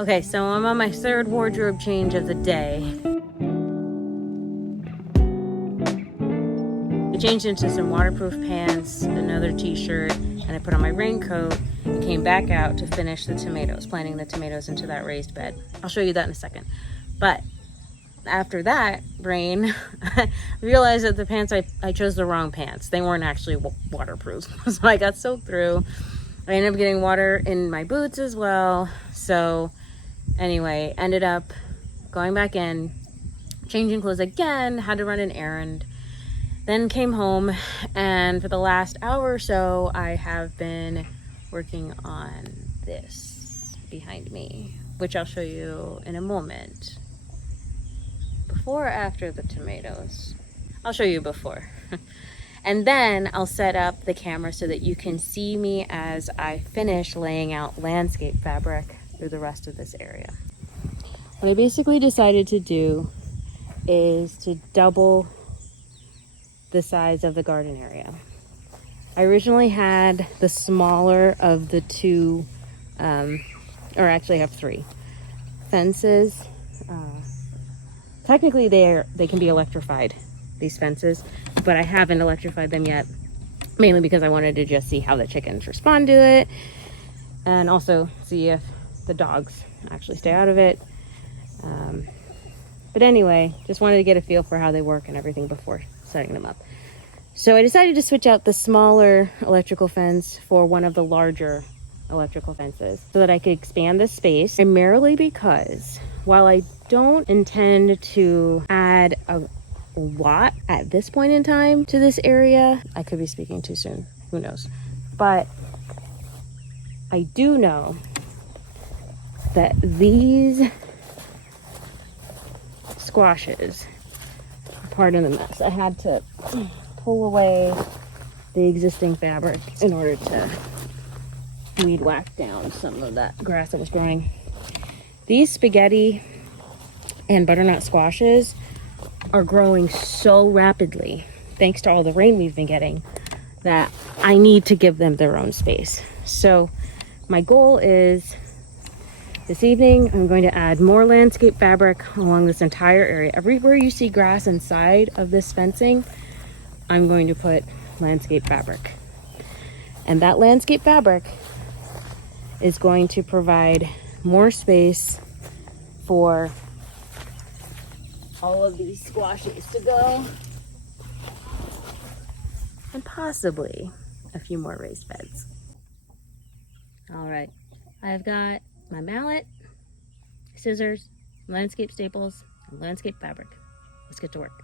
Okay, so I'm on my third wardrobe change of the day. I changed into some waterproof pants, another t-shirt, and I put on my raincoat and came back out to finish the tomatoes, planting the tomatoes into that raised bed. I'll show you that in a second. But after that rain, I realized that the pants, I chose the wrong pants. They weren't actually waterproof. So I got soaked through. I ended up getting water in my boots as well. So anyway, ended up going back in, changing clothes again, had to run an errand. Then came home, and for the last hour or so, I have been working on this behind me, which I'll show you in a moment. Before or after the tomatoes? I'll show you before. And then I'll set up the camera so that you can see me as I finish laying out landscape fabric through the rest of this area. What I basically decided to do is to double the size of the garden area. I originally had the smaller of the two, or actually I have three fences. Technically they can be electrified, these fences, but I haven't electrified them yet, mainly because I wanted to just see how the chickens respond to it, and also see if the dogs actually stay out of it. But anyway, just wanted to get a feel for how they work and everything before setting them up. So I decided to switch out the smaller electrical fence for one of the larger electrical fences so that I could expand the space, primarily because while I don't intend to add a lot at this point in time to this area, I could be speaking too soon, who knows, but I do know that these squashes are part of the mess. I had to pull away the existing fabric in order to weed whack down some of that grass that was growing. These spaghetti and butternut squashes are growing so rapidly, thanks to all the rain we've been getting, that I need to give them their own space. So my goal is, this evening, I'm going to add more landscape fabric along this entire area. Everywhere you see grass inside of this fencing, I'm going to put landscape fabric. And that landscape fabric is going to provide more space for all of these squashes to go, and possibly a few more raised beds. All right, I've got my mallet, scissors, landscape staples, and landscape fabric. Let's get to work.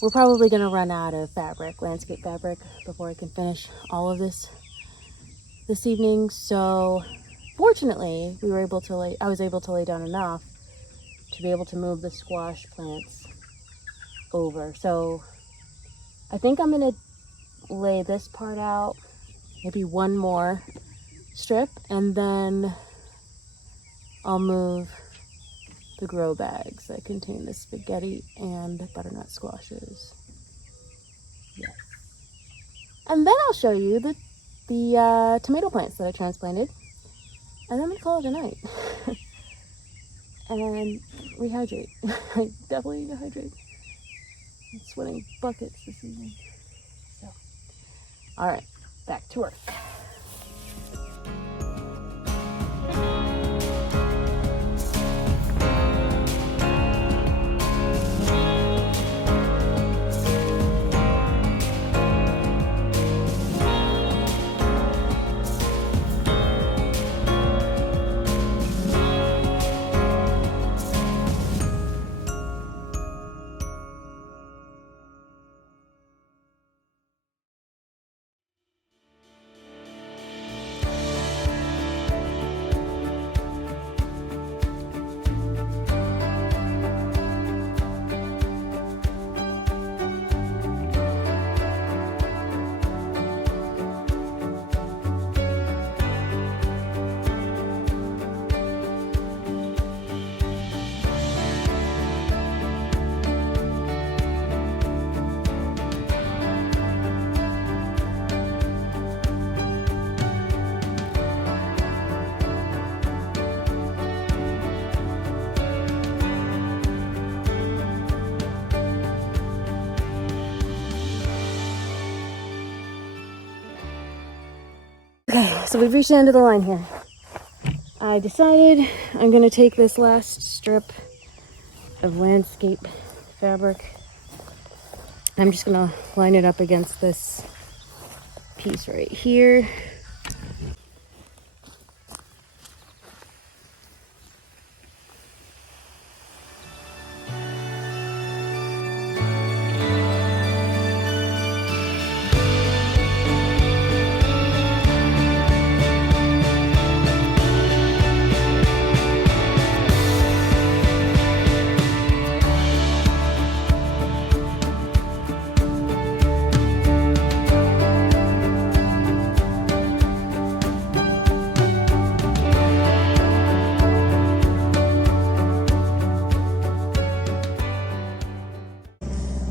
we're probably going to run out of fabric, landscape fabric, before I can finish all of this evening. So fortunately, I was able to lay down enough to be able to move the squash plants over. So I think I'm going to lay this part out, maybe one more strip, and then I'll move the grow bags that contain the spaghetti and butternut squashes. Yes. And then I'll show you the tomato plants that I transplanted. And then I'm gonna call it a night. And rehydrate. I definitely need to hydrate. I'm sweating buckets this evening. So, all right, back to work. Okay, so we've reached the end of the line here. I decided I'm going to take this last strip of landscape fabric. I'm just going to line it up against this piece right here.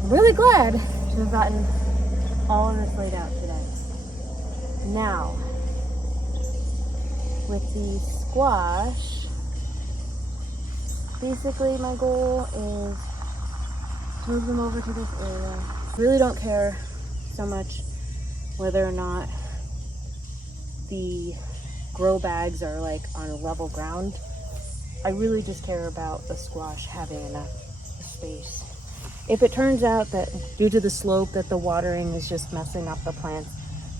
Really glad to have gotten all of this laid out today. Now, with the squash, basically my goal is to move them over to this area. I really don't care so much whether or not the grow bags are like on level ground. I really just care about the squash having enough space. If it turns out that due to the slope that the watering is just messing up the plants,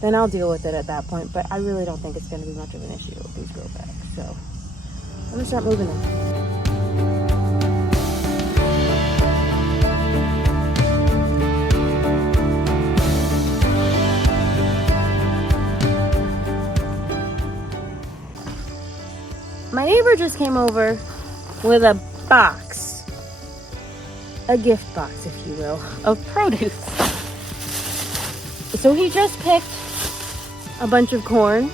then I'll deal with it at that point. But I really don't think it's going to be much of an issue with these grow bags. So I'm going to start moving them. My neighbor just came over with a box. A gift box, if you will, of produce. So he just picked a bunch of corn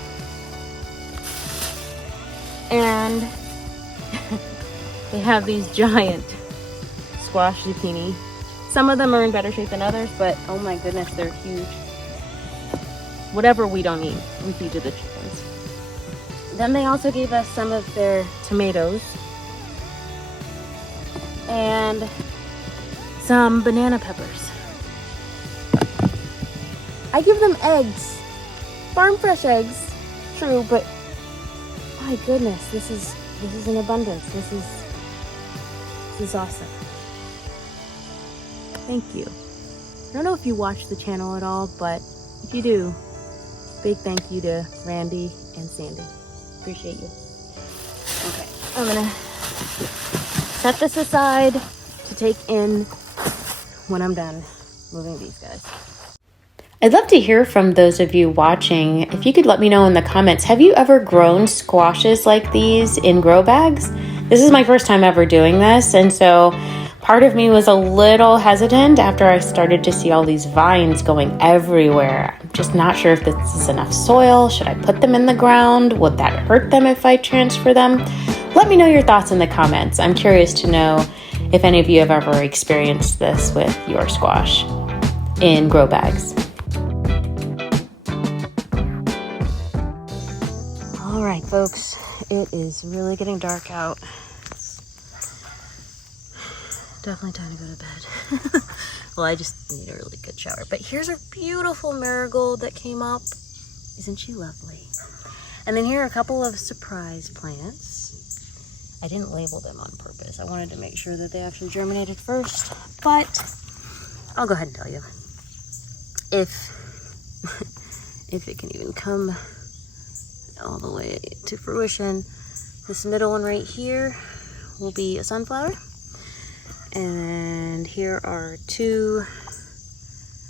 and they have these giant squash zucchini. Some of them are in better shape than others, but oh my goodness, they're huge. Whatever we don't eat, we feed to the chickens. Then they also gave us some of their tomatoes and some banana peppers. I give them eggs, farm fresh eggs, true, but my goodness, this is an abundance. This is awesome. Thank you. I don't know if you watch the channel at all, but if you do, big thank you to Randy and Sandy. Appreciate you. Okay, I'm gonna set this aside to take in when I'm done. moving these guys. I'd love to hear from those of you watching. If you could let me know in the comments, have you ever grown squashes like these in grow bags? This is my first time ever doing this, and so part of me was a little hesitant after I started to see all these vines going everywhere. I'm just not sure if this is enough soil. Should I put them in the ground? Would that hurt them if I transfer them? Let me know your thoughts in the comments. I'm curious to know if any of you have ever experienced this with your squash in grow bags. All right, folks, it is really getting dark out. Definitely time to go to bed. Well, I just need a really good shower. But here's a beautiful marigold that came up. Isn't she lovely? And then here are a couple of surprise plants. I didn't label them on purpose. I wanted to make sure that they actually germinated first. But I'll go ahead and tell you. If it can even come all the way to fruition, this middle one right here will be a sunflower. And here are two,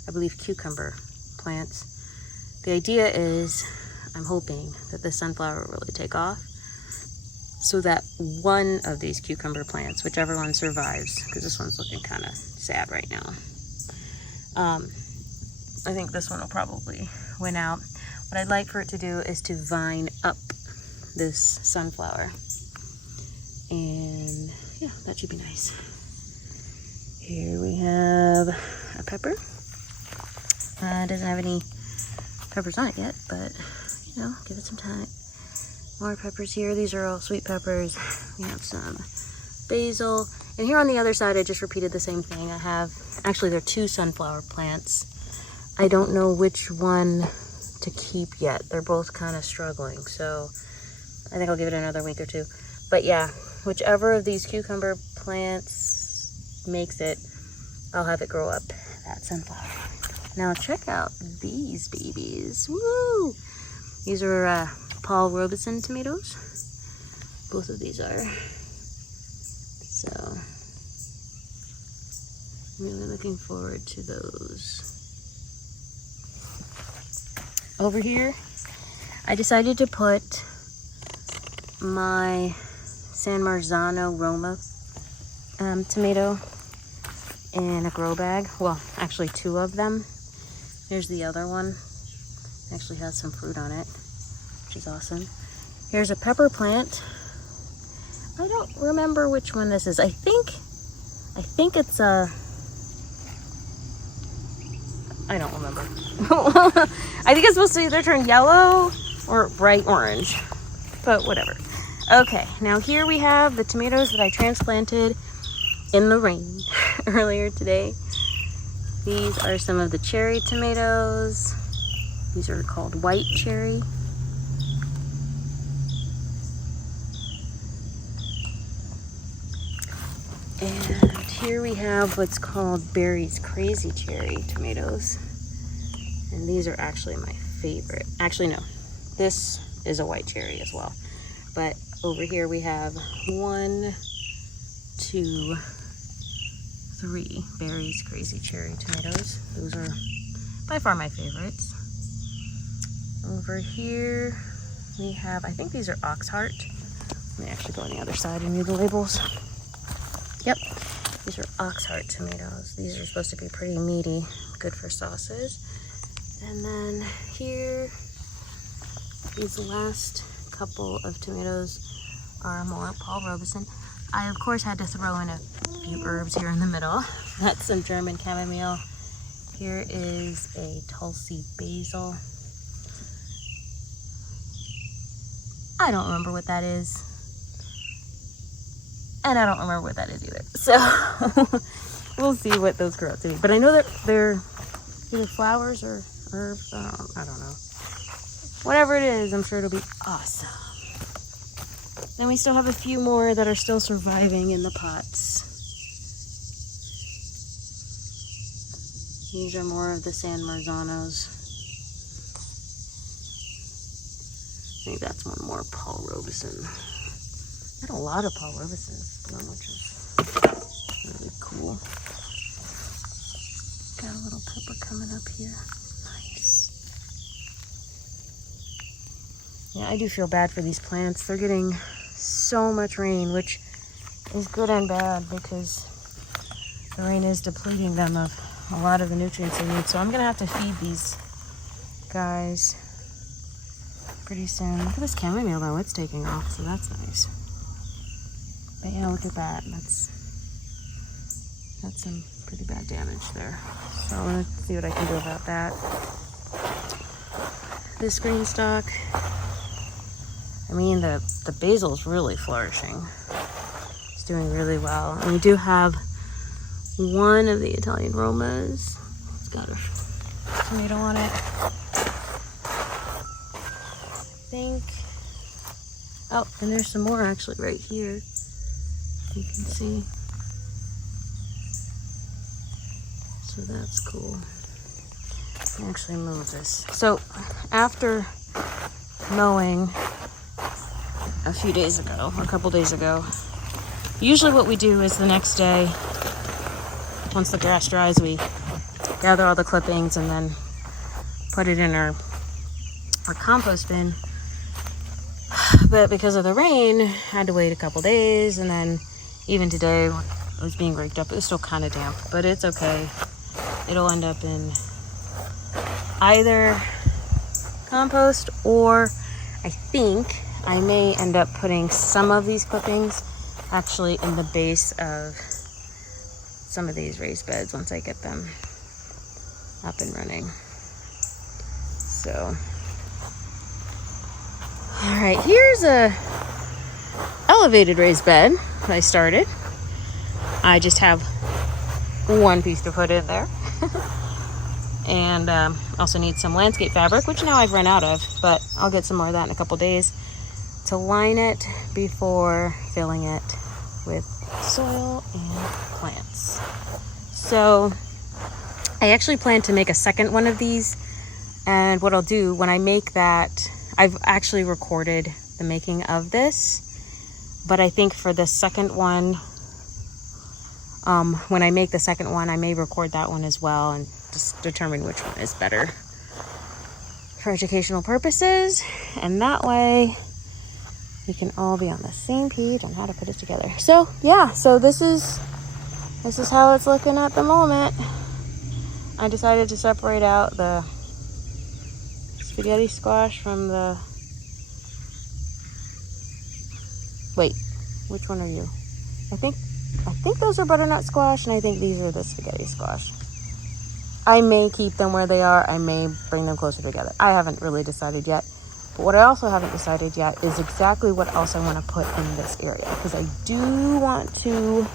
I believe, cucumber plants. The idea is, I'm hoping that this sunflower will really take off so that one of these cucumber plants, whichever one survives, because this one's looking kind of sad right now. I think this one will probably win out. What I'd like for it to do is to vine up this sunflower. And yeah, that should be nice. Here we have a pepper. Doesn't have any peppers on it yet, but you know, give it some time. More peppers here. These are all sweet peppers. We have some basil. And here on the other side, I just repeated the same thing. I have, actually there are two sunflower plants. I don't know which one to keep yet. They're both kind of struggling, so I think I'll give it another week or two. But yeah, whichever of these cucumber plants makes it, I'll have it grow up that sunflower. Now check out these babies. Woo! These are Paul Robeson tomatoes. Both of these are. So I'm really looking forward to those. Over here, I decided to put my San Marzano Roma tomato in a grow bag. Well, actually two of them. Here's the other one. Actually has some fruit on it, which is awesome. Here's a pepper plant. I don't remember which one this is. I think it's a, I don't remember. I think it's supposed to either turn yellow or bright orange, but whatever. Okay, now here we have the tomatoes that I transplanted in the rain earlier today. These are some of the cherry tomatoes. These are called white cherry. And here we have what's called Barry's Crazy Cherry tomatoes. And these are actually my favorite. Actually, no, this is a white cherry as well. But over here we have 1, 2, 3 Barry's Crazy Cherry tomatoes. Those are by far my favorites. Over here we have, I think these are Oxheart. Let me actually go on the other side and read the labels. Yep, these are Oxheart tomatoes. These are supposed to be pretty meaty, good for sauces. And then here, these last couple of tomatoes are more Paul Robeson. I, of course, had to throw in a few herbs here in the middle. That's some German chamomile. Here is a Tulsi basil. I don't remember what that is. And I don't remember what that is either. So we'll see what those grow up to be. But I know that they're either flowers or herbs. I don't know. Whatever it is, I'm sure it'll be awesome. Then we still have a few more that are still surviving in the pots. These are more of the San Marzanos. I think that's one more Paul Robeson. I had a lot of Paul Robesons, which is really cool. Got a little coming up here. Nice. Yeah, I do feel bad for these plants. They're getting so much rain, which is good and bad because the rain is depleting them of a lot of the nutrients they need. So I'm gonna have to feed these guys pretty soon. Look at this chamomile though, it's taking off, so that's nice. But yeah, look at that. That's some pretty bad damage there. So I'm gonna see what I can do about that. This green stalk, I mean, the basil's really flourishing. It's doing really well. And we do have one of the Italian Romas. It's got a tomato on it. I think. Oh, and there's some more actually right here. You can see. So that's cool. I can actually move this. So after mowing a few days ago, or a couple days ago, usually what we do is the next day, once the grass dries, we gather all the clippings and then put it in our compost bin. But because of the rain, I had to wait a couple days, and then even today when it was being raked up, it was still kind of damp, but it's okay. It'll end up in either compost, or I think I may end up putting some of these clippings actually in the base of some of these raised beds once I get them up and running. So, all right, here's a elevated raised bed that I started. I just have one piece to put in there. And also need some landscape fabric, which now I've run out of, but I'll get some more of that in a couple days to line it before filling it with soil and plants. So I actually plan to make a second one of these, and what I'll do when I make that, I've actually recorded the making of this, but I think for the second one, when I make the second one, I may record that one as well and just determine which one is better for educational purposes, and that way we can all be on the same page on how to put it together. So yeah, so this is how it's looking at the moment. I decided to separate out the spaghetti squash from the, wait, which one are you? I think those are butternut squash, and I think these are the spaghetti squash. I may keep them where they are. I may bring them closer together. I haven't really decided yet. But what I also haven't decided yet is exactly what else I want to put in this area, because I do want to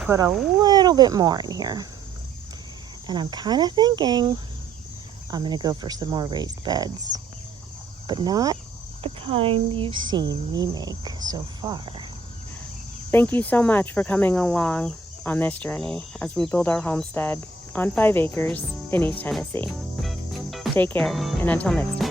put a little bit more in here. And I'm kind of thinking I'm going to go for some more raised beds, but not the kind you've seen me make so far. Thank you so much for coming along on this journey as we build our homestead on 5 acres in East Tennessee. Take care, and until next time.